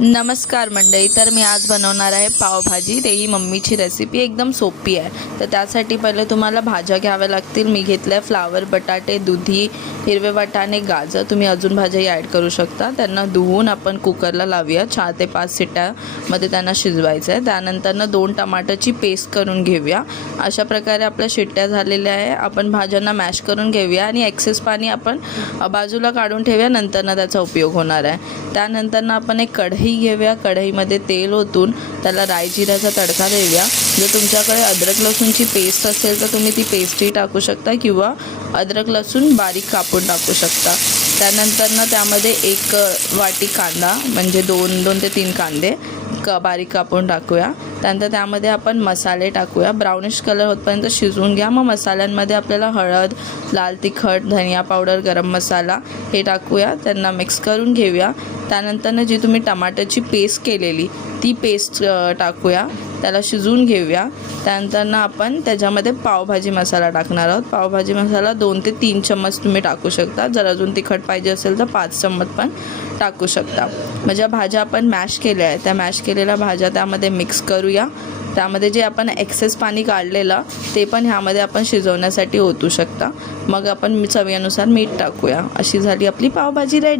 नमस्कार मंडळी. तर मी आज बनवणार आहे पावभाजी. तेही मम्मीची रेसिपी एकदम सोपी आहे. तर त्यासाठी पहिले तुम्हाला भाज्या घ्याव्या लागतील. मी घेतलं आहे फ्लावर, बटाटे, दुधी, हिरवे वाटाणे, गाजर. तुम्ही अजून भाज्याही ॲड करू शकता. त्यांना धुवून आपण कुकरला लावूया. 4 ते 5 शिट्ट्यामध्ये त्यांना शिजवायचं आहे. त्यानंतर 2 टमाटरची पेस्ट करून घेऊया. अशा प्रकारे आपल्या शिट्ट्या झालेल्या आहे. आपण भाज्यांना मॅश करून घेऊया आणि एक्सेस पाणी आपण बाजूला काढून ठेवूया. नंतर त्याचा उपयोग होणार आहे. त्यानंतर आपण एक कढई घेऊया. कढईमध्ये तेल ओतून त्याला राई जिऱ्याचा तडका देऊया. जर तुमच्याकडे अद्रक लसूणची पेस्ट असेल तर तुम्ही ती पेस्टही टाकू शकता किंवा अद्रक लसूण बारीक कापून टाकू शकता. त्यानंतर त्यामध्ये 1 वाटी कांदा म्हणजे 2 ते 3 कांदे बारीक कापून टाकूया. त्यानंतर त्यामध्ये आपण मसाले टाकूया. ब्राउनिश कलर होतपर्यंत शिजवून घ्या. मग मसाल्यांमध्ये आपल्याला हळद, लाल तिखट, धनिया पावडर, गरम मसाला हे टाकूया. त्यांना मिक्स करून घेऊया. त्यानंतर जी तुम्ही टमाटरची पेस्ट केलेली ती पेस्ट टाकूया. त्याला शिजवून घेऊया. त्यानंतर आपण त्याच्यामध्ये पावभाजी मसाला टाकणार आहोत. पावभाजी मसाला 2 ते 3 चम्मच तुम्ही टाकू शकता. जर अजून तिखट पाहिजे असेल तर 5 चम्मच पण टाकू शकता. म्हणजे भाज्या आपण मॅश केल्या आहेत त्या मॅश केलेल्या भाज्या त्यामध्ये मिक्स करूया. त्यामध्ये जे आपण एक्सेस पाणी काढलेलं ते पण ह्यामध्ये आपण शिजवण्यासाठी ओतू शकता. मग आपण चवीनुसार मीठ टाकूया. अशी झाली आपली पावभाजी रेडी.